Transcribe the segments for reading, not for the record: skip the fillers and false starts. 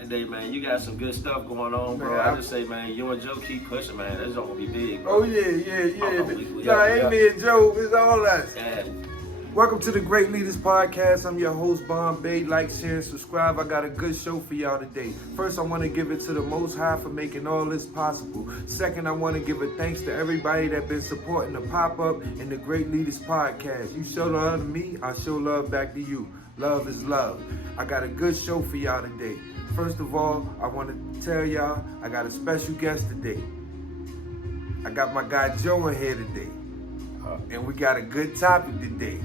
Today, man, you got some good stuff going on, bro. Man, I just say, man, you and Joe keep pushing, man. That's gonna be big, Oh bro. yeah. We Nah, up, ain't me and Joe, it's all us. Yeah. Welcome to the Great Leaders Podcast. I'm your host, Bombay. Like, share, and subscribe. I got a good show for y'all today. First, I want to give it to the Most High for making all this possible. Second, I want to give a thanks to everybody that been supporting the pop-up and the Great Leaders Podcast. You show love to me, I show love back to you. Love is love. I got a good show for y'all today. First of all, I want to tell y'all I got a special guest today. I got my guy Joe in here today. And we got a good topic today.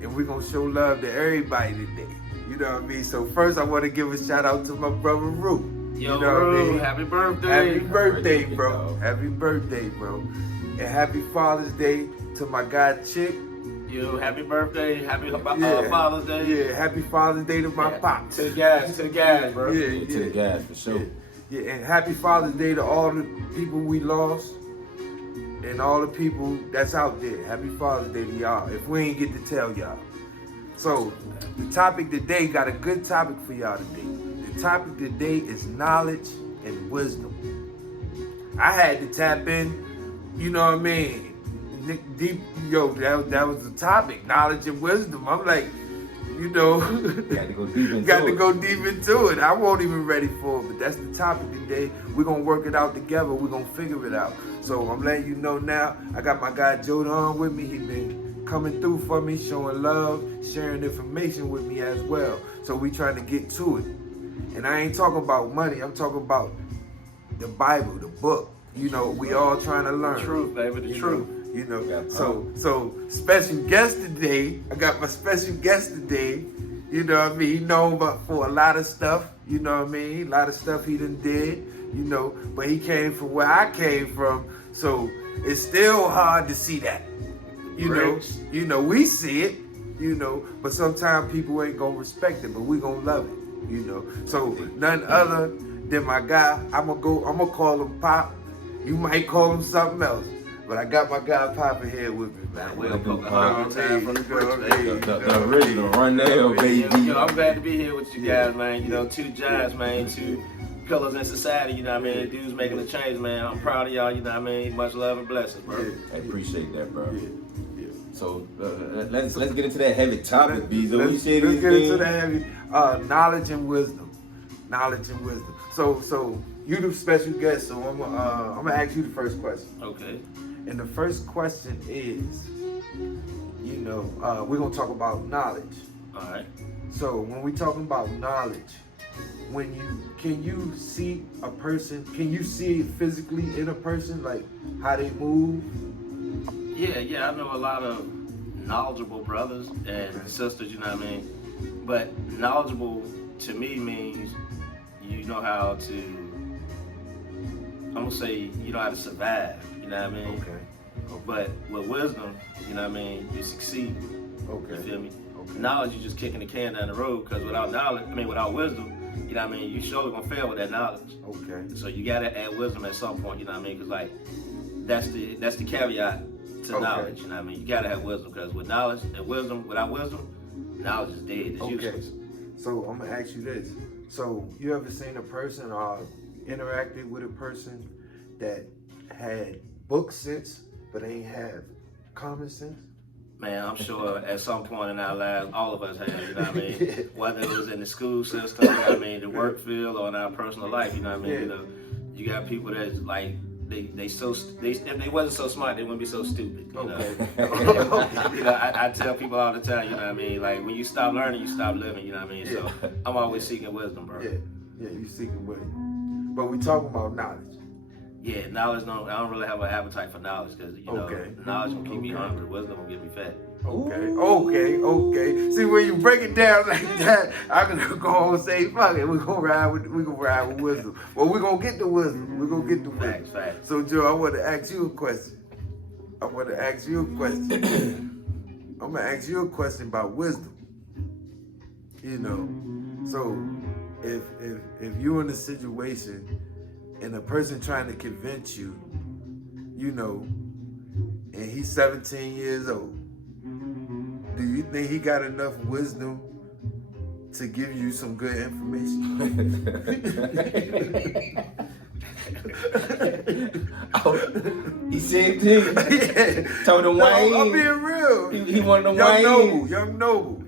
And we're going to show love to everybody today. You know what I mean? So first I want to give a shout out to my brother Rue. Yo, you know Rue, what I mean? happy birthday. Happy birthday, bro. Happy birthday, bro. And happy Father's Day to my guy Chick. Yo, happy birthday. Happy Father's Day. Yeah, happy Father's Day to my pops. To the guys, bro. Yeah, To the guys, for sure. Yeah, and happy Father's Day to all the people we lost and all the people that's out there. Happy Father's Day to y'all, if we ain't get to tell y'all. So, the topic today, got a good topic for y'all today. The topic today is knowledge and wisdom. I had to tap in, you know what I mean? Deep, that was the topic, knowledge and wisdom. I'm like, you know, Got to go deep into got to it. go deep into it. I won't even ready for it, but that's the topic today. We're going to work it out together. We're going to figure it out. So I'm letting you know now, I got my guy Joe on with me. He been coming through for me, showing love, sharing information with me as well. So we trying to get to it. And I ain't talking about money. I'm talking about the Bible, the book. You know, we all trying to learn. The truth, baby, the truth. You know, so special guest today. I got my special guest today. You know what I mean? He known for a lot of stuff. You know what I mean? A lot of stuff he done did. You know, but he came from where I came from, so it's still hard to see that. You know, we see it. You know, but sometimes people ain't gonna respect it, but we gonna love it. You know, so none other than my guy. I'm gonna call him Pop. You might call him something else. But I got my guy Papa here with me, man. Welcome, The original rundown, baby. Yo, I'm glad to be here with you guys, man. You know, two giants, man, two pillars in society, you know what I mean? Dudes making a change, man. I'm proud of y'all, you know what I mean? Much love and blessings, bro. I appreciate that, bro. Yeah. So let's get into that heavy topic, Bezo. Let's get into the heavy knowledge and wisdom. Knowledge and wisdom. So you the special guest, so I'm gonna ask you the first question. Okay. And the first question is, you know, we're gonna talk about knowledge. All right. So when we talking about knowledge, can you see a person? Can you see it physically in a person, like how they move? Yeah, I know a lot of knowledgeable brothers and sisters, you know what I mean? But knowledgeable to me means you know how to, I'm gonna say you know how to survive, you know what I mean? Okay. But with wisdom, you know what I mean, you succeed. Okay. You feel me? Okay. Knowledge, you just kicking the can down the road, because without wisdom, you know what I mean, you surely gonna fail with that knowledge. Okay. So you gotta add wisdom at some point, you know what I mean? Because like that's the caveat to knowledge, you know what I mean? You gotta have wisdom, because with knowledge and wisdom, without wisdom, knowledge is dead. It's useless. So I'm gonna ask you this. So you ever seen a person or interacted with a person that had book sense but ain't have common sense? Man, I'm sure at some point in our lives, all of us have, you know what I mean? Whether it was in the school system, you know what I mean, the work field, or in our personal life, you know what I mean? Yeah. You know, you got people that's like, if they wasn't so smart, they wouldn't be so stupid, you know? Okay. You know, I tell people all the time, you know what I mean? Like, when you stop learning, you stop living, you know what I mean? So, I'm always seeking wisdom, bro. Yeah, you seeking wisdom. But we talking about knowledge. Yeah, knowledge, I don't really have an appetite for knowledge, because, you know, knowledge will keep me hungry, wisdom will get me fat. Okay. See, when you break it down like that, I can go on and say, fuck it, we're gonna ride with wisdom. Well, we're gonna get the wisdom. We're gonna get the wisdom. Facts. So, Joe, I want to ask you a question. I'm gonna ask you about wisdom. You know, so if you're in a situation and a person trying to convince you, you know, and he's 17 years old, do you think he got enough wisdom to give you some good information. He said this. Yeah. Told him No, Wayne. I'm being real. He wanted them Young noble.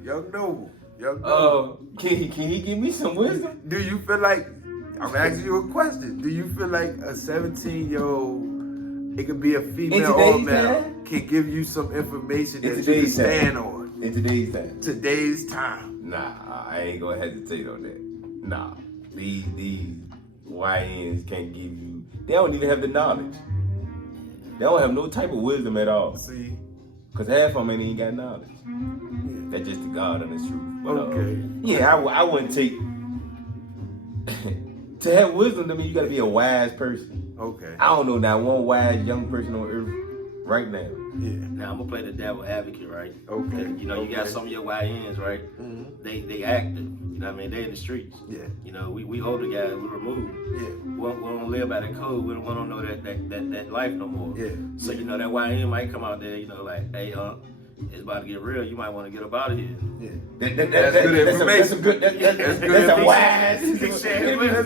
Can he give me some wisdom? Do you feel like, I'm asking you a question, do you feel like a 17-year-old, it could be a female or male, can give you some information that you can stand on? In today's time. Today's time. Nah, I ain't gonna hesitate on that. Nah, these YNs can't give you. They don't even have the knowledge. They don't have no type of wisdom at all. See? Cause half of them ain't even got knowledge. That's just the God and the truth. But, Okay. Yeah, I wouldn't take. To have wisdom, I mean, you gotta be a wise person. Okay. I don't know now one wise young person on earth right now. Yeah. Now I'm gonna play the devil advocate, right? Okay. You know, you got some of your YNs, right? Mm-hmm. They active. You know what I mean? They in the streets. Yeah. You know, we older guys, we removed. Yeah. We don't live by that code. We don't know that life no more. Yeah. So you know that YN might come out there. You know, like, hey, it's about to get real. You might want to get up out of here. Yeah. That's good information. That's good a information. wise. That's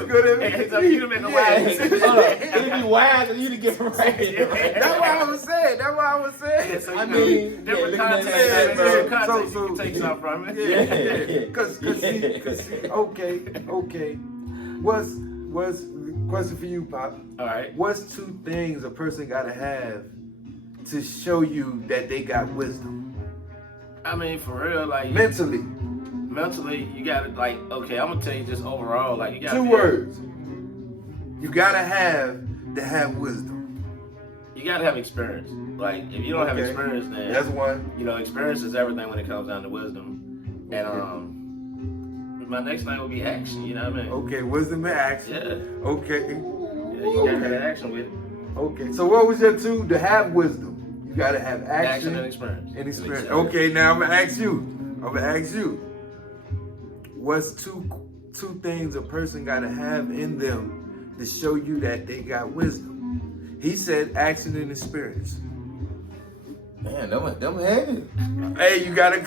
good information. It's up to you to make a wise decision. It'd be wise for you to get right. That's what I was saying. Yeah, so, I you know, mean, different yeah, context. yeah, Different yeah. context. So- you can take something from it. Yeah. Cause see, okay. What's question for you, Pop? All right. What's 2 things a person gotta have to show you that they got wisdom? I mean, for real, like Mentally. mentally, you gotta like. Okay, I'm gonna tell you just overall, like you gotta. 2 words. You gotta have to have wisdom. You gotta have experience. Like if you don't have Okay. experience, then That's one. you know experience is everything when it comes down to wisdom. And my next thing will be action. You know what I mean? Okay, wisdom and action. Yeah. Okay. Yeah, you gotta have action with it. Okay. So what was your 2 to have wisdom? You gotta have Action and experience. And experience. Okay, now I'm gonna ask you. What's two things a person gotta have in them to show you that they got wisdom? He said action and experience. Man, them heavy. Hey, you gotta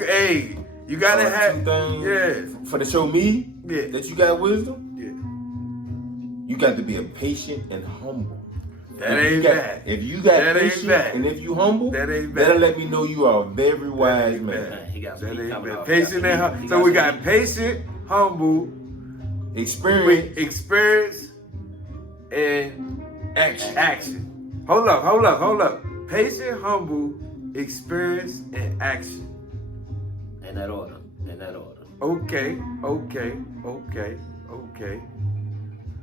have. 2 things Yeah. for to show me Yeah. that you got wisdom. Yeah. You got to be a patient and humble. That ain't bad. If you got That ain't patient bad. and if you humble, That ain't bad. that'll let me know you are a very wise ain't man. bad. He got That some heat ain't coming bad. out. Patient and humble. So we got patient, humble, Experience, experience, and action. action. Hold up. Patient, humble, experience, and action. In that order. Okay.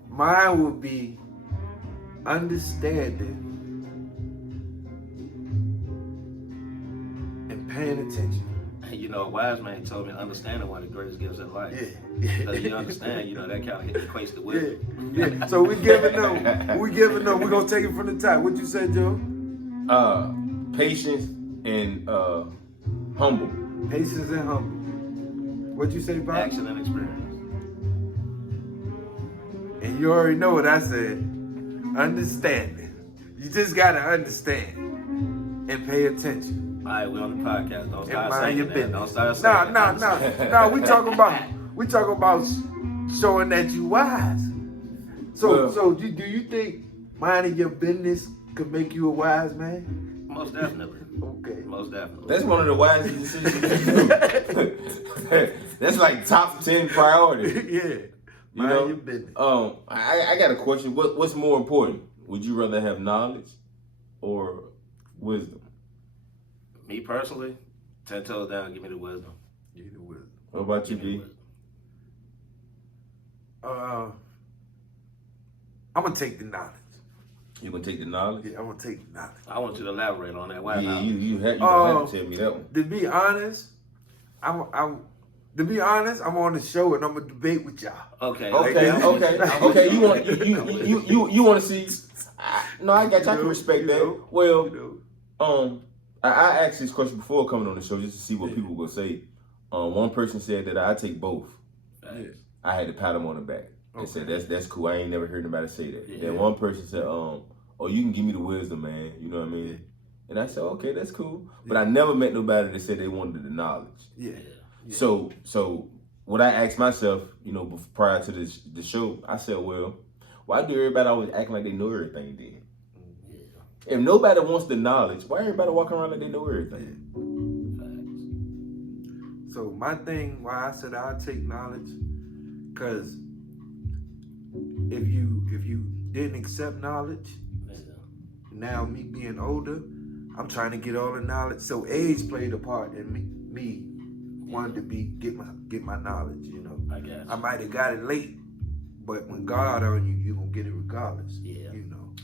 Mine would be understanding and paying attention. You know, a wise man told me understanding one of the greatest gifts in life. Yeah. Because you understand, you know, that kind of equates to wisdom. Yeah. So we giving them. We're gonna take it from the top. What you said, Joe? Patience and humble. Patience and humble. What'd you say, Bob? Action and experience. And you already know what I said. Understanding. You just gotta understand and pay attention. All right, we're on the podcast. Don't And start mind saying your that. business. Don't start saying that. No. We talking about showing that you wise. So do you think minding your business could make you a wise man? Most definitely. Okay. Most definitely. That's one of the wisest decisions you do. That's like top 10 priorities. Yeah. You Mind know? your business. I got a question. What's more important? Would you rather have knowledge or wisdom? Me personally, 10 toes down, give me the wisdom. Give me the wisdom. What about you, Give me the B? wisdom. I'm gonna take the knowledge. You gonna take the knowledge? Yeah, I'm gonna take the knowledge. I want you to elaborate on that. Why Yeah, not? you have to tell me that one. To be honest, I'm on the show and I'm gonna debate with y'all. Okay. Okay. You want to see? No, I got you. I can respect that. Well, I asked this question before coming on the show just to see what people will say. One person said that I take both. I had to pat him on the back. They said that's cool. I ain't never heard nobody say that. Yeah. Then one person said, oh, you can give me the wisdom, man. You know what I mean? Yeah. And I said, okay, that's cool. But I never met nobody that said they wanted the knowledge. Yeah. So what I asked myself, prior to the show, I said, well, why do everybody always act like they know everything then? Yeah. If nobody wants the knowledge, why everybody walking around like they know everything? So my thing, why I said I'll take knowledge, because if you didn't accept knowledge, now me being older, I'm trying to get all the knowledge. So age played a part in me wanting to get my knowledge. I guess I might have got it late, but when God on you, you gonna get it regardless. Yeah.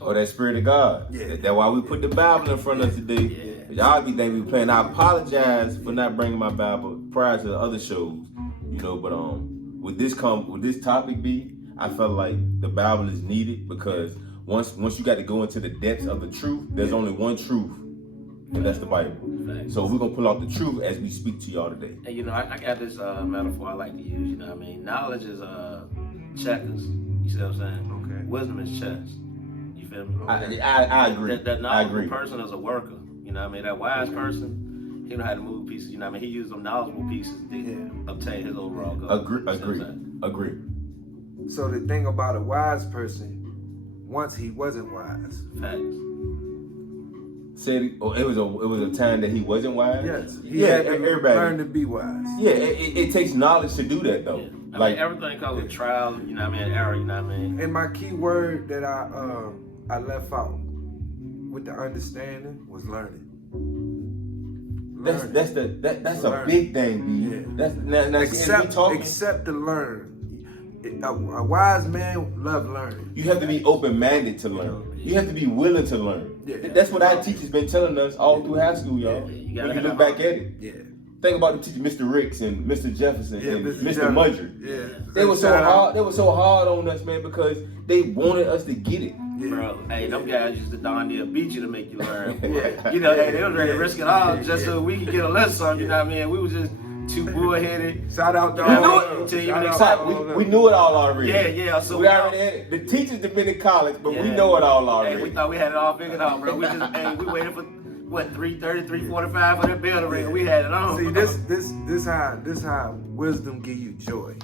Oh, that Spirit of God. Yeah. That's why we put the Bible in front of us today. Yeah. Y'all be thinking we playing. I apologize for not bringing my Bible prior to the other shows, but with this topic, I felt like the Bible is needed because once you got to go into the depths of the truth, there's only one truth, and that's the Bible. So we're gonna pull out the truth as we speak to y'all today. And I got this metaphor I like to use. Knowledge is checkers. You see what I'm saying? Okay. Wisdom is chess. You feel me? Okay. I agree. That knowledgeable person is a worker. That wise person, he know how to move pieces. He used them knowledgeable pieces to obtain his overall goal. Agree. So the thing about a wise person, once he wasn't wise. Facts. Said it was a time that he wasn't wise. Yes. He had to everybody learn to be wise. Yeah, it takes knowledge to do that though. Yeah. Everything comes with trial, and error, And my key word that I left out with the understanding was learning. That's a big thing, B. Yeah. That's accept to learn. A wise man loves learning. You have to be open-minded to learn. You have to be willing to learn. Yeah. That's what our teachers been telling us all through high school, y'all. Yeah, when you look back at it. Yeah. Think about the teacher, Mr. Ricks and Mr. Jefferson and Mr. Mudger. Yeah. They were so hard. They were so hard on us, man, because they wanted us to get it. Yeah. Bro, hey, them guys used to darn near beat you to make you learn. Yeah. They was ready to risk it all just so we could get a lesson. We was just too bullheaded. Shout out to We knew it all already. Yeah. So we already had it. The teachers have been in college, but we know it all already. Hey, we thought we had it all figured out, bro. We just we waited for 3:30, 3:45 for that bell to ring. We had it on. See, this how wisdom give you joy.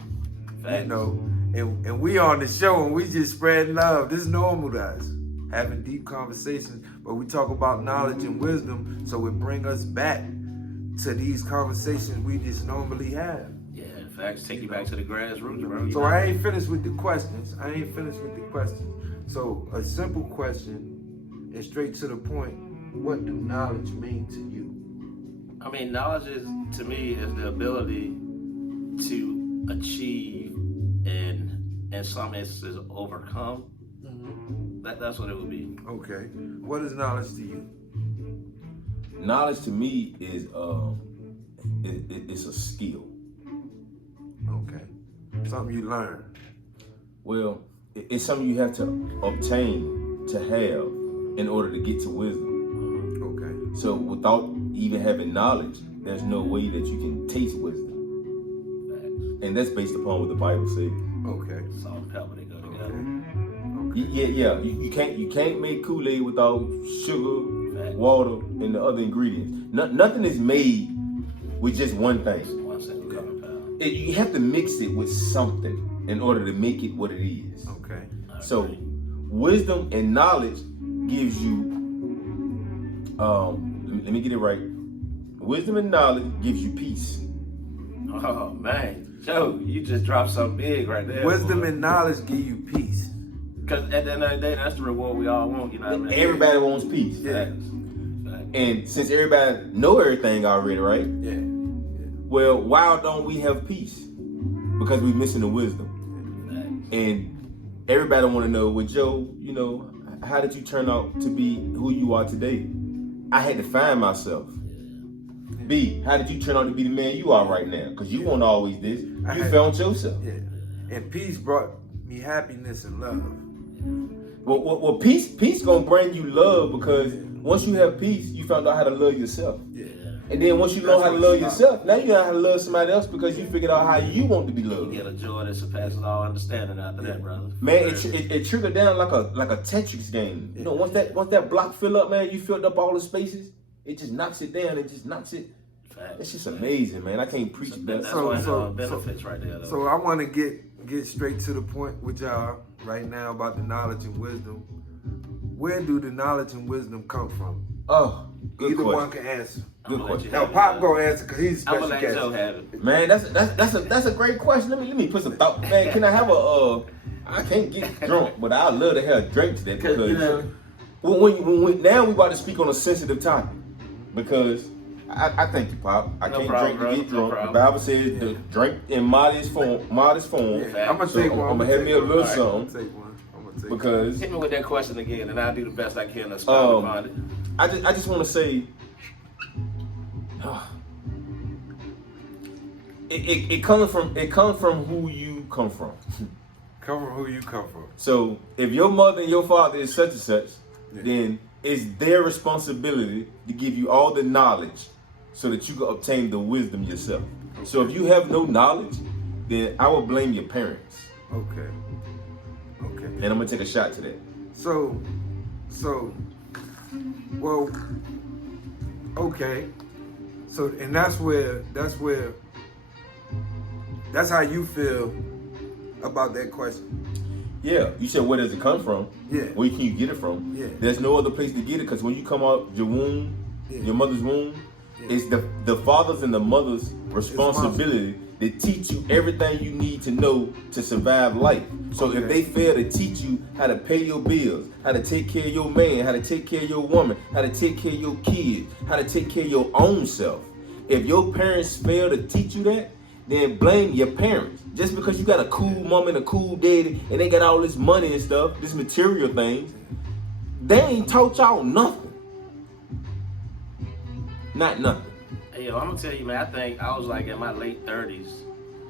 Facts. And we on the show and we just spreading love. This is normal to us, having deep conversations. But we talk about knowledge and wisdom, so it bring us back to these conversations we just normally have. Yeah, facts take you back to the grassroots, bro. So I ain't finished with the questions. So a simple question and straight to the point. What do knowledge mean to you? Knowledge to me is the ability to achieve and in some instances overcome. Mm-hmm. That's what it would be. Okay. What is knowledge to you? Knowledge to me is it's a skill. Okay. Something you learn. Well, it's something you have to obtain to have in order to get to wisdom. Okay. So without even having knowledge, there's no way that you can taste wisdom. Facts. And that's based upon what the Bible says. Okay. Salt and pepper, they go together. Okay. Yeah. You can't make Kool-Aid without sugar, Facts. water, and the other ingredients. Nothing is made with just one thing. One single compound. You have to mix it with something in order to make it what it is. Okay. So wisdom and knowledge gives you let me get it right. Wisdom and knowledge gives you peace. Oh man, Joe, you just dropped something big right there. Wisdom and knowledge give you peace. Because at the end of the day, that's the reward we all want. You know what I mean? Everybody wants peace. Yeah. Facts. And since everybody know everything already, right? Yeah. Well, why don't we have peace? Because we're missing the wisdom. Facts. And everybody want to know, well, Joe, how did you turn out to be who you are today? I had to find myself. B, how did you turn out to be the man you are right now? Because you weren't always this. You found yourself. Yeah. And peace brought me happiness and love. Well, peace gonna bring you love because once you have peace, you found out how to love yourself. Yeah. And then once you learn how to love yourself, now you know how to love somebody else because you figured out how you want to be loved. You get a joy that surpasses all understanding after that, brother. Man, it triggered down like a Tetris game. Once that block fill up, man, you filled up all the spaces. It just knocks it down. It just knocks it. That's just amazing, man. I can't preach better. That's one of the benefits right there, though. So I want to get straight to the point with y'all right now about the knowledge and wisdom. Where do the knowledge and wisdom come from? Oh, good Either question. one can answer. Good question. Now Pop gonna answer because he's a I'm special gonna let Joe guest. have it. Man, that's a great question. Let me put some thought. Man, can I have I can't get drunk, but I'd love to have a drink today because when now we about to speak on a sensitive topic. Because I thank you, Pop. I can't drink to get drunk. The Bible says to drink in modest form. Yeah, I'm gonna take one. I'm gonna have me a little I'm something. gonna take one. Because hit me with that question again, and I'll do the best I can to expound upon it. I just want to say, it comes from who you come from. Come from who you come from. So if your mother and your father is such and such, then it's their responsibility to give you all the knowledge so that you can obtain the wisdom yourself. Okay. So if you have no knowledge, then I will blame your parents. Okay. And I'm gonna take a shot to that. Well, okay. So, and that's how you feel about that question. Yeah, you said where does it come from? Yeah. Where can you get it from? Yeah. There's no other place to get it because when you come out your womb, your mother's womb, it's the father's and the mother's responsibility to teach you everything you need to know to survive life. So if they fail to teach you how to pay your bills, how to take care of your man, how to take care of your woman, how to take care of your kids, how to take care of your own self, if your parents fail to teach you that, then blame your parents. Just because you got a cool mom and a cool daddy and they got all this money and stuff, this material things, they ain't taught y'all nothing. Not nothing. Hey, yo, I'm gonna tell you, man, I think I was like in my late 30s.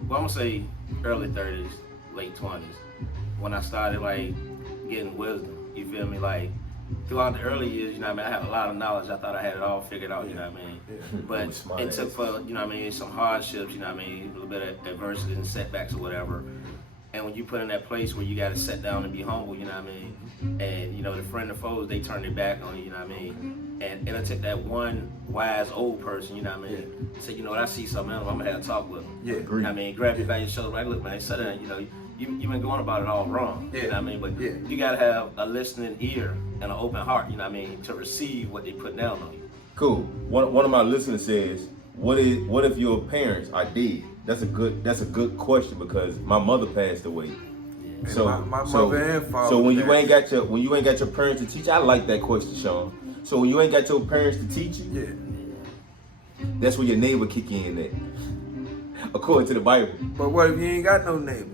Well, I'm gonna say early 30s, late 20s, when I started like getting wisdom. You feel me? Like throughout the early years, you know what I mean, I had a lot of knowledge. I thought I had it all figured out, you know what I mean? But it took for, you know what I mean, some hardships, you know what I mean, a little bit of adversity and setbacks or whatever. And when you put in that place where you gotta sit down and be humble, you know what I mean? And you know, the friend and foes, they turn their back on you, you know what I mean? And it'll take that one wise old person, you know what I mean? Say, you know what, I see something else, I'm gonna have a talk with them. Yeah, agree. I mean, grab you by your shoulder, like, look, man, sit down, you know, you've been going about it all wrong, you know what I mean? But you gotta have a listening ear and an open heart, you know what I mean, to receive what they put down on you. Cool. One of my listeners says, what if your parents are dead? That's a good question because my mother passed away. Yeah. So my mother and father. So when you ain't got your parents to teach, I like that question, Sean. So when you ain't got your parents to teach you, that's where your neighbor kick in at, according to the Bible. But what if you ain't got no neighbor?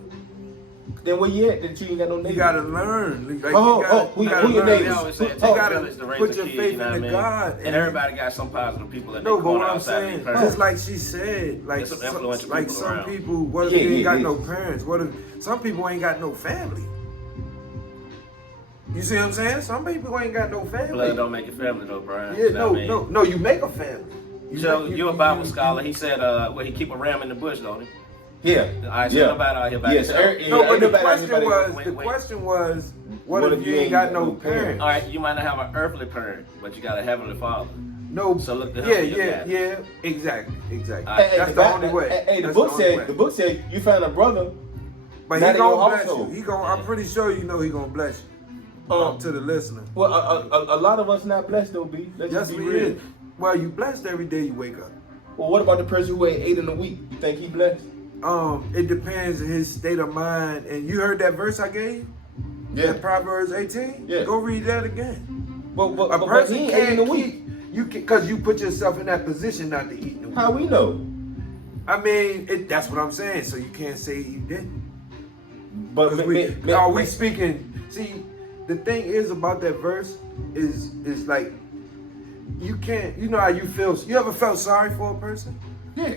Then where you at that you ain't got no neighbor? You gotta learn. Like, who your neighbors? They always say it You takes gotta a village to raise put a your kid, faith you know what I in mean? God. And everybody got some positive people that No, they but call what I'm outside saying, their parents. just like she said, like There's some influential like people some around. people, what if Yeah, they ain't got yeah. no parents? What if some people ain't got no family? You see what I'm saying? Some people ain't got no family. Blood don't make a family though, Brian. Yeah, You know what I mean? no, you make a family. Joe, you're a Bible scholar. He said, well, he keep a ram in the bush, don't he? Yeah. All right, so nobody out here by Yes, themselves. No, but the everybody- question was, what if you ain't got no parents? All right, you might not have an earthly parent, but you got a heavenly father. No, So look to him for your guidance. yeah, exactly. Hey, That's the only way. Hey, the That's book only way. said you found a brother. But not he in your gonna bless household. you. I'm pretty sure you know he gonna bless you. To the listener. Well, a lot of us not blessed though, B. Let's Yes, just be we real. is. Well, you blessed every day you wake up. Well, what about the person who ate in a week? You think he blessed? It depends on his state of mind. And you heard that verse I gave you? Yeah. That Proverbs 18? Yeah. Go read that again. But A he person ain't ate in can't a week. because you put yourself in that position not to eat in a week. How we know? I mean, that's what I'm saying. So you can't say you didn't. But Are we speaking? See, the thing is about that verse is like you can't. You know how you feel? You ever felt sorry for a person? Yeah.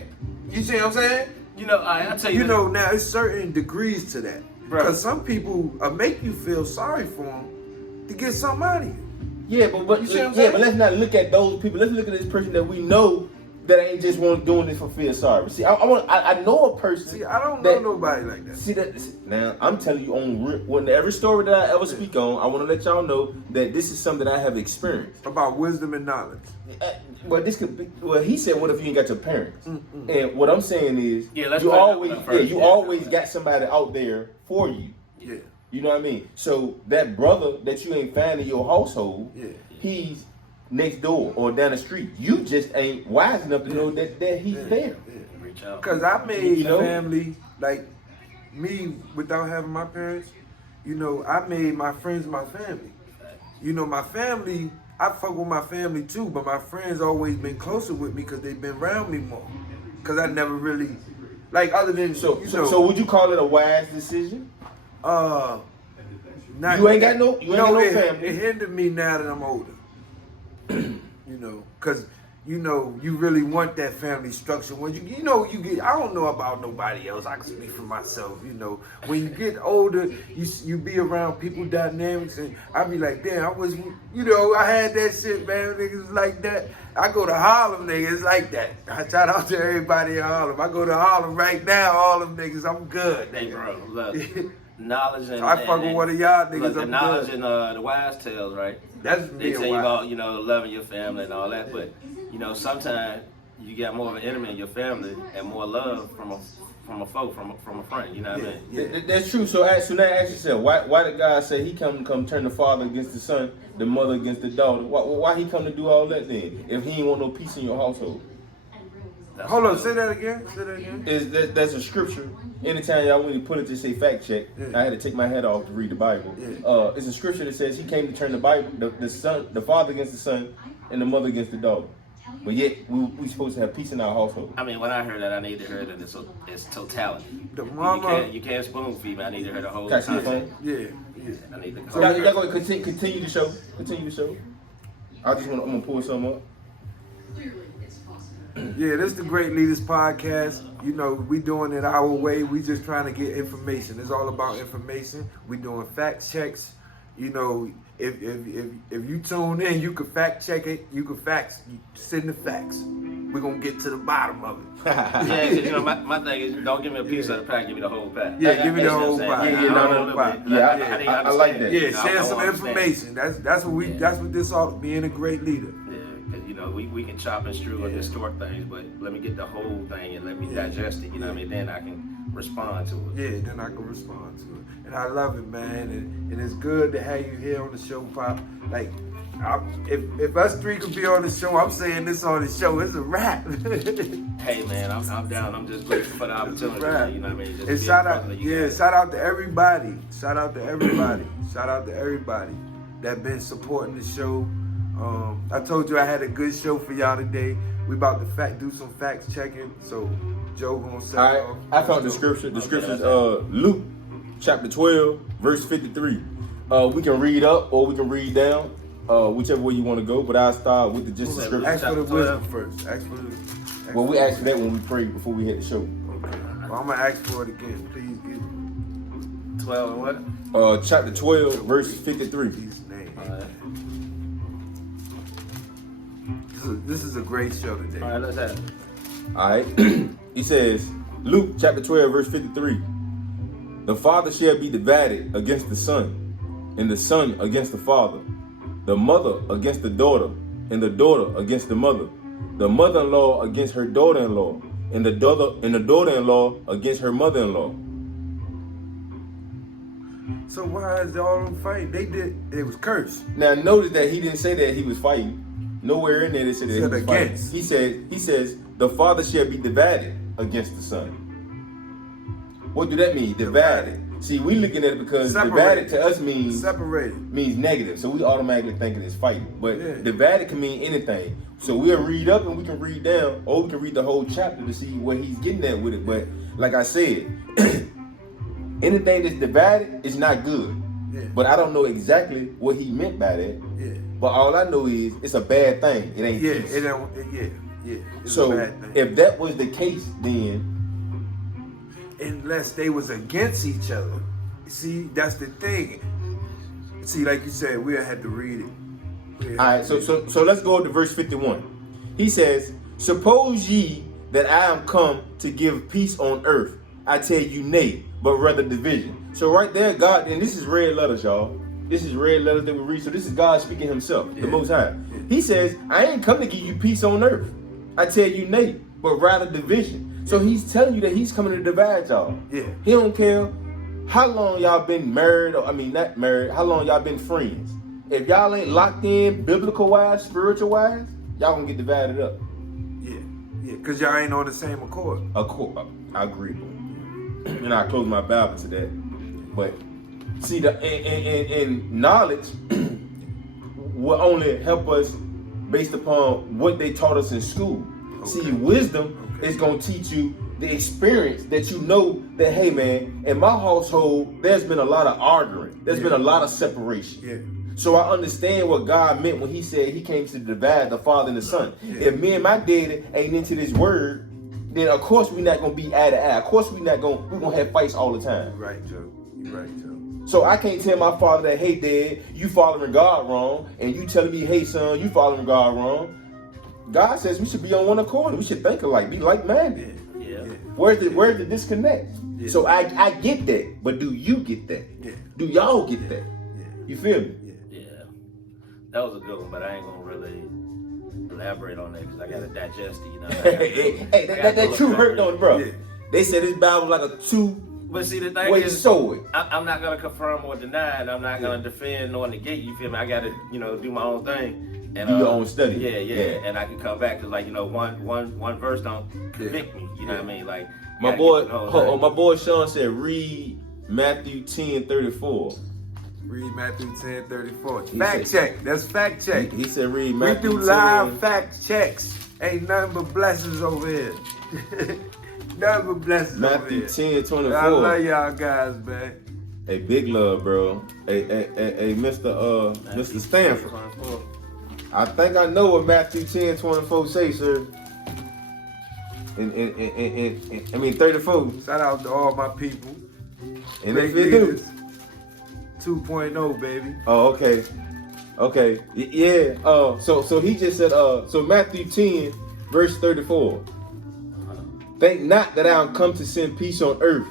You see what I'm saying? You know, I'll tell you. You know, now it's certain degrees to that. Because some people make you feel sorry for them to get something out of you. Yeah, but You see what I'm saying? but let's not look at those people. Let's look at this person that we know that ain't just doing this for fear of sorrow. See, I know a person. See, I don't know nobody like that. See that now? I'm telling you on every story that I ever speak on, I want to let y'all know that this is something I have experienced about wisdom and knowledge. Well, this could be. Well, he said, "What if you ain't got your parents?" And what I'm saying is, you always got somebody out there for you. Yeah. You know what I mean? So that brother that you ain't finding in your household, he's next door or down the street. You just ain't wise enough to know that he's there. Reach out. Because I made family, like me, without having my parents, I made my friends my family. My family, I fuck with my family too, but my friends always been closer with me because they've been around me more. Because I never really, like, other than, So would you call it a wise decision? Not, you ain't got no family. It hindered me now that I'm older. Because you really want that family structure. When you get, I don't know about nobody else. I can speak for myself. When you get older, you be around people dynamics, and I be like, damn, I had that shit, man. Niggas like that. I go to Harlem, niggas like that. I shout out to everybody in Harlem. I go to Harlem right now, all them niggas, I'm good. Hey, bro, look. Knowledge and I fuck with one of y'all niggas. Look, the knowledge and the wise tales, right? That's they tell you about loving your family and all that, but sometimes you got more of an enemy in your family and more love from a foe, from a friend. You know what I mean? Yeah. That's true. So now ask yourself, why did God say He come turn the father against the son, the mother against the daughter? Why He come to do all that then? If He ain't want no peace in your household. Hold on, say that again. That's a scripture. Anytime y'all when you put it to say fact check, I had to take my head off to read the Bible. It's a scripture that says He came to turn the Bible, the father against the son, and the mother against the daughter. But yet we supposed to have peace in our household. I mean, when I heard that, I need to hear that it's totality. The mama, you can't spoon feed me. I need to hear the whole. Can I see your phone? Yeah. I need to. So y'all going to continue the show. I'm gonna pull some up. Yeah, this is the Great Leaders Podcast. We doing it our way. We just trying to get information. It's all about information. We doing fact checks. If you tune in, you can fact check it. You can send the facts. We're gonna get to the bottom of it. Yeah, my thing is, don't give me a piece of the pack. Give me the whole pack. Yeah, give me the whole pack. I like that. Yeah, share some information. That's what this ought to be, being a great leader. We can chop and strew and distort things, but let me get the whole thing and let me digest it. You know what I mean? Then I can respond to it. Yeah, then I can respond to it. And I love it, man. And it's good to have you here on the show, Pop. Like, if us three could be on the show, I'm saying this on the show. It's a wrap. Hey, man, I'm down. I'm just grateful for the opportunity. Man, you know what I mean? Just and shout out to everybody. Shout out to everybody that been supporting the show. I told you I had a good show for y'all today. We about to do some facts checking. So Joe gonna say. All right, I found the scripture. The scripture's Luke chapter 12, verse 53. We can read up or we can read down, whichever way you want to go. But I'll start with the scripture. Ask for the wisdom first. Well, we asked for that when we prayed before we hit the show. Okay. Well, I'm gonna ask for it again. Please give 12 and what? Chapter 12, verse 53. His name. This is a great show today. All right, let's have it. All right. He says, Luke chapter 12, verse 53. The father shall be divided against the son, and the son against the father, the mother against the daughter, and the daughter against the mother-in-law against her daughter-in-law, and the daughter-in-law against her mother-in-law. So why is all them fighting? It was cursed. Now notice that he didn't say that he was fighting. Nowhere in there they said that he was against. Fighting. He says the father shall be divided against the son. What do that mean? Divided. See, we looking at it because divided to us means negative. So we automatically think it is fighting. But divided can mean anything. So we'll read up and we can read down, or we can read the whole chapter to see what he's getting at with it. But like I said, anything that's divided is not good. Yeah. But I don't know exactly what he meant by that. Yeah. But all I know is it's a bad thing. It ain't peace. It's so a bad thing. If that was the case, then unless they was against each other. See, that's the thing. See, like you said, we'll have to read it. All right, so let's go to verse 51. He says, Suppose ye that I am come to give peace on earth. I tell you nay, but rather division. So right there, God, and this is red letters, y'all. This is red letters that we read. So this is God speaking himself, the Most High. He says, I ain't come to give you peace on earth. I tell you nay, but rather division. So he's telling you that he's coming to divide y'all. Yeah. He don't care how long y'all been married, or not married, how long y'all been friends. If y'all ain't locked in biblical wise, spiritual wise, y'all gonna get divided up. Yeah, because y'all ain't on the same accord. I agree. And I close my Bible to that. But see, in knowledge will only help us based upon what they taught us in school. Okay. See, wisdom is gonna teach you the experience that you know that, hey man, in my household, there's been a lot of arguing. There's been a lot of separation. Yeah. So I understand what God meant when he said he came to divide the Father and the Son. Yeah. If me and my daddy ain't into this word, then of course we're not gonna be eye to eye. Of course we're gonna have fights all the time. Right, Joe. You're right, Joe. So I can't tell my father that, hey dad, you following God wrong, and you telling me, hey son, you following God wrong. God says we should be on one accord. We should think alike, be like-minded. Yeah. Where's the disconnect? Yeah. So I get that, but do you get that? Yeah. Do y'all get that? Yeah. You feel me? Yeah. That was a good one, but I ain't gonna really elaborate on that because I gotta digest it. You know. That true hurt on it, bro. Yeah. They said this Bible like a But see, the thing is, I'm not gonna confirm or deny, and I'm not gonna defend nor negate. You feel me? I gotta, do my own thing. And, do your own study. Yeah. And I can come back because, one verse don't convict me. You know what I mean? Like my boy Sean said, read Matthew 10:34. Read Matthew 10:34. Fact check. That's fact check. He said, read Matthew 10. We do live fact checks. Ain't nothing but blessings over here. Nothing but blessings Matthew 10:24. I love y'all guys, man. Hey, big love, bro. Hey, Mr. Stanford. I think I know what Matthew 10:24 say, sir. And 34. Shout out to all my people. And if you do. 2.0, baby. Oh, okay. Yeah. So he just said, so Matthew 10, verse 34. Think not that I am come to send peace on earth.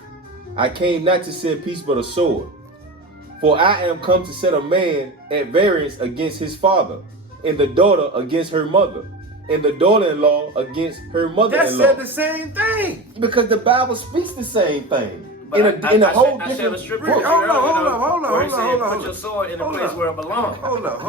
I came not to send peace but a sword. For I am come to set a man at variance against his father, and the daughter against her mother, and the daughter-in-law against her mother-in-law. That said the same thing. Because the Bible speaks the same thing. But in a whole different book. Hold on. Put your sword in the place where it belongs. Hold on.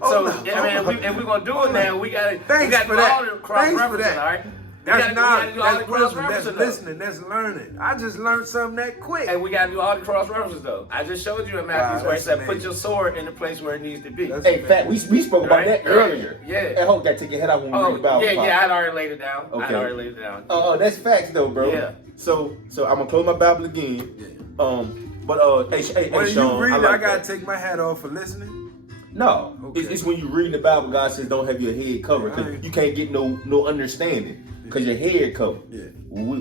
So, if we're going to do it now, we got to do all the cross-referencing, all right? That's not, that's listening, that's learning. I just learned something that quick. And we got to do all the cross-references, though. I just showed you in Matthew where it said, put your sword in the place where it needs to be. Hey, fact, we spoke about that earlier. Yeah. I hope that take your head out when we read about it. Yeah, I'd already laid it down. Okay. Oh, that's facts, though, bro. Yeah. So I'm going to close my Bible again. Hey, when Sean, you read I got to take my hat off for listening? No. Okay. It's when you read the Bible, God says don't have your head covered because you can't get no understanding. Because your head covered. Yeah. We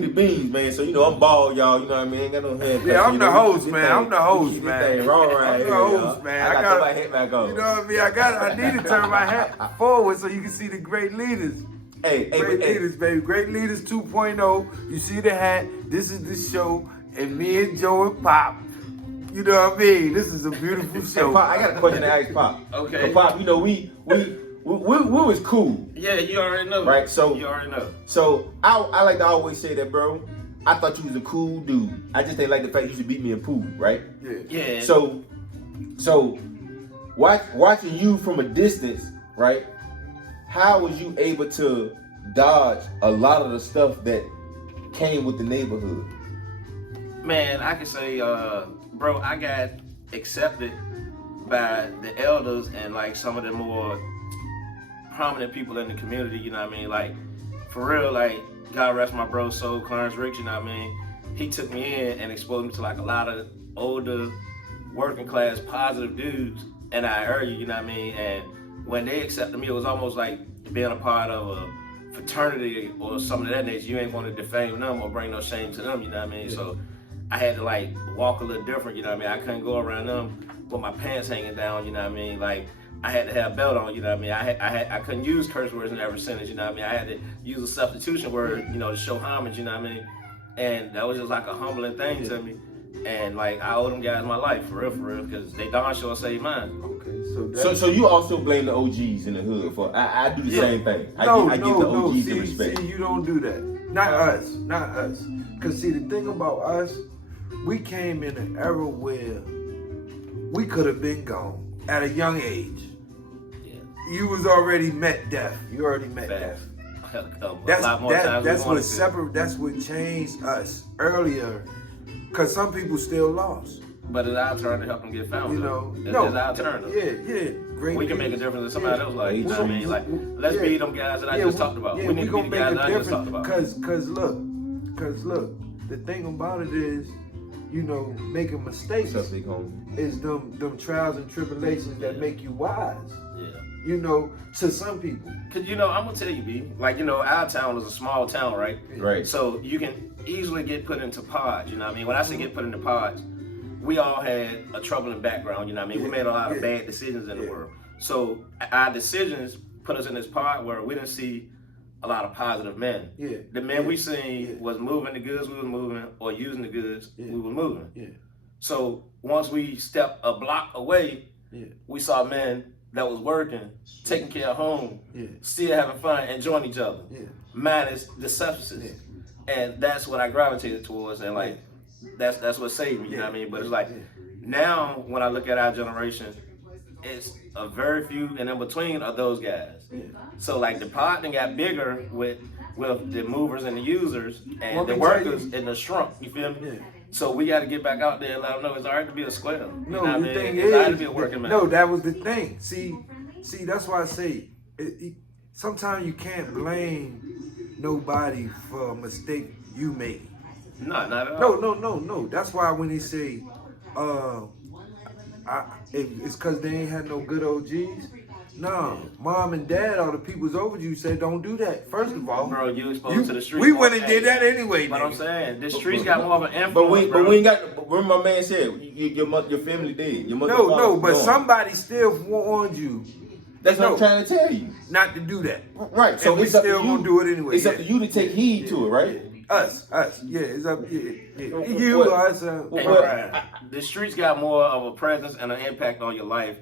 the beans, man. So, I'm bald, y'all. You know what I mean? Ain't got no head. Yeah, I'm the host, man. I'm the host, man. I'm the host, man. I got my hat back on. You know what I mean? I need to turn my hat forward so you can see the great leaders. Great leaders, baby. Great Leaders 2.0. You see the hat. This is the show. And me and Joe and Pop. You know what I mean? This is a beautiful show. Hey, Pop, I got a question to ask Pop. Okay. So, Pop, we was cool. Yeah, you already know. Right, so you already know. So I like to always say that, bro. I thought you was a cool dude. I just didn't like the fact you should beat me in pool, right? Yeah. So watching you from a distance, right? How was you able to dodge a lot of the stuff that came with the neighborhood? Man, I can say, bro, I got accepted by the elders and some of the more prominent people in the community, you know what I mean? Like, for real, God rest my bro soul, Clarence Ricks, you know what I mean? He took me in and exposed me to a lot of older, working class, positive dudes, and I heard you know what I mean? And when they accepted me, it was almost like being a part of a fraternity or something of that nature. You ain't going to defame them or bring no shame to them, you know what I mean? Yeah. So I had to walk a little different, you know what I mean? I couldn't go around them with my pants hanging down, you know what I mean? I had to have a belt on, you know what I mean? I couldn't use curse words in every sentence, you know what I mean? I had to use a substitution word, you know, to show homage, you know what I mean? And that was just like a humbling thing to me. And like I owe them guys my life for real, because they darn sure saved mine. Okay, so you also blame the OGs in the hood for I do the same thing. I give the OGs the respect. See, you don't do that. Not us. Cause see, the thing about us, we came in an era where we could have been gone at a young age. Yeah. You was already met death. You already met death. That's what changed us earlier. Cause some people still lost. But it's our turn to help them get found. You know, it's our turn. Yeah. Great. We can make a difference in somebody else's life. You know what I mean? Like, let's be them guys that I just talked about. Yeah, we need to be the guys that I just talked about. Cause look, the thing about it is, you know, making mistakes is them trials and tribulations that make you wise. Yeah. You know, to some people. Cause you know, I'm gonna tell you, B. Like, you know, our town is a small town, right? Right. So you can easily get put into pods. You know what I mean? When I say get put into pods, we all had a troubling background. You know what I mean? We made a lot of bad decisions in the world. So our decisions put us in this pod where we didn't see a lot of positive men. Yeah. The men we seen was moving the goods we was moving, or using the goods we were moving. Yeah. So once we stepped a block away, we saw men that was working, taking care of home, still having fun, enjoying each other, minus the substances. And that's what I gravitated towards, and like that's what saved me, you know what I mean? But it's like now when I look at our generation, it's a very few and in between are those guys. So like the pod then got bigger with the movers and the users and the workers and the shrunk, you feel me? So we got to get back out there and let them know it's all right to be a square. No, you know the thing it's all right to be a working man. No, that was the thing. See, that's why I say sometimes you can't blame nobody for a mistake you made. No, not at all. No. That's why when they say, it's because they ain't had no good OGs. No, mom and dad or the people's over you said don't do that. First of all, bro, you exposed to the streets. We went and did that anyway. But I'm saying the streets got more of an influence. But we ain't got. Remember, my man said your family did. Your mother. No, but somebody still warned you. That's what I'm trying to tell you. Not to do that. Right. So we still gonna do it anyway. It's up to you to take heed to it, right? Us. Yeah, it's up. Yeah. You, us. The streets got more of a presence and an impact on your life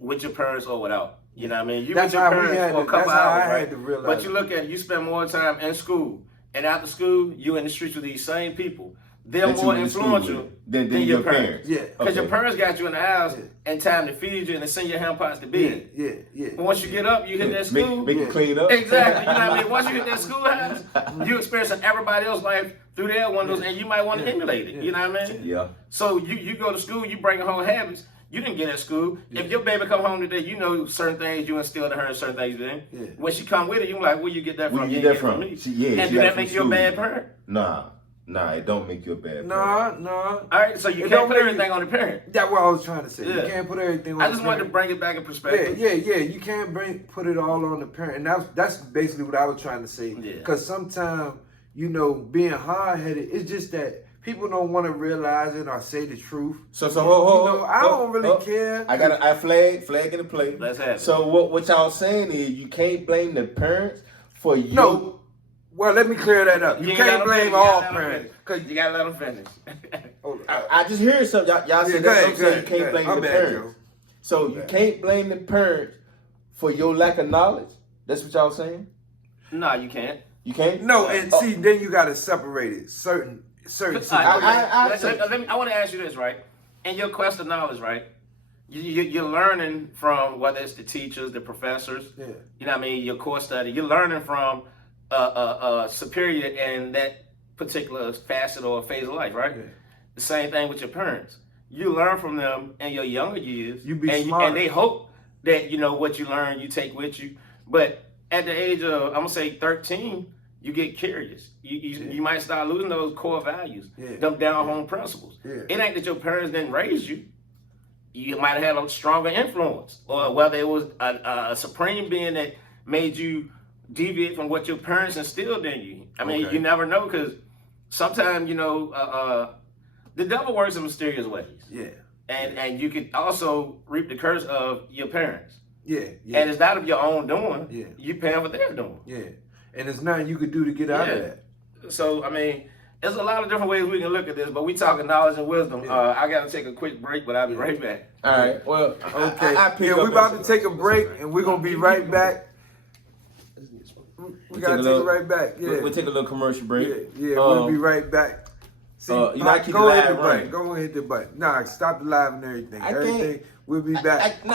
with your parents or without. You know what I mean? You with your parents for a couple hours, right? But you look at it, you spend more time in school, and after school, you in the streets with these same people. They're more influential than your parents. Yeah. Because your parents got you in the house and time to feed you and to send your hand pots to bed. Yeah. But once you get up, you hit that school. Make it clean up. Exactly. You know what I mean? Once you hit that schoolhouse, you experiencing everybody else's life through their windows, and you might want to emulate it. You know what I mean? Yeah. So you go to school, you bring home habits you didn't get at school. If your baby come home today, you know certain things you instilled in her and certain things you didn't. Yeah. When she come with it, you like, where you get that from? You get that from me. And do that make you a bad parent? Nah, it don't make you a bad parent. Nah. All right, so you can't put everything on the parent. That's what I was trying to say. Yeah. You can't put everything on the parent. I just wanted to bring it back in perspective. Yeah. You can't put it all on the parent. And that's basically what I was trying to say. Because sometimes, being hard-headed, it's just that people don't want to realize it or say the truth. So I don't really care. I flag in the play. Let's have it. So what y'all saying is you can't blame the parents for you. No. Well, let me clear that up. You can't blame all parents. Because you got to let them finish. I just heard something. Y'all said that's what I'm saying. You can't blame the parents. So you can't blame the parents for your lack of knowledge? That's what y'all saying? No, you can't. You can't? No, and see, then you got to separate it. Certain I want to ask you this, right? In your quest of knowledge, right? You're learning from, whether it's the teachers, the professors, you know what I mean, your core study. You're learning from a superior in that particular facet or phase of life, right? Yeah. The same thing with your parents. You learn from them in your younger years. You be smart. And they hope that, what you learn, you take with you. But at the age of, I'm going to say 13, you get curious. You might start losing those core values, them down home principles. Yeah. It ain't that your parents didn't raise you. You might have had a stronger influence, or whether it was a supreme being that made you deviate from what your parents instilled in you. I mean, you never know, because sometimes, the devil works in mysterious ways. Yeah. And you could also reap the curse of your parents. Yeah. And it's not of your own doing. Yeah. You paying for their doing. Yeah. And there's nothing you could do to get out of that. So, I mean, there's a lot of different ways we can look at this, but we talking knowledge and wisdom. I got to take a quick break, but I'll be right back. All right. Well, okay. we're we're about to take a break, and we're going to be right back. We got to take it right back. Yeah. We'll take a little commercial break. Yeah, we'll be right back. See, you gotta keep go the ahead live the button. running. Go ahead hit the button. Nah, stop the live and everything. We'll be back.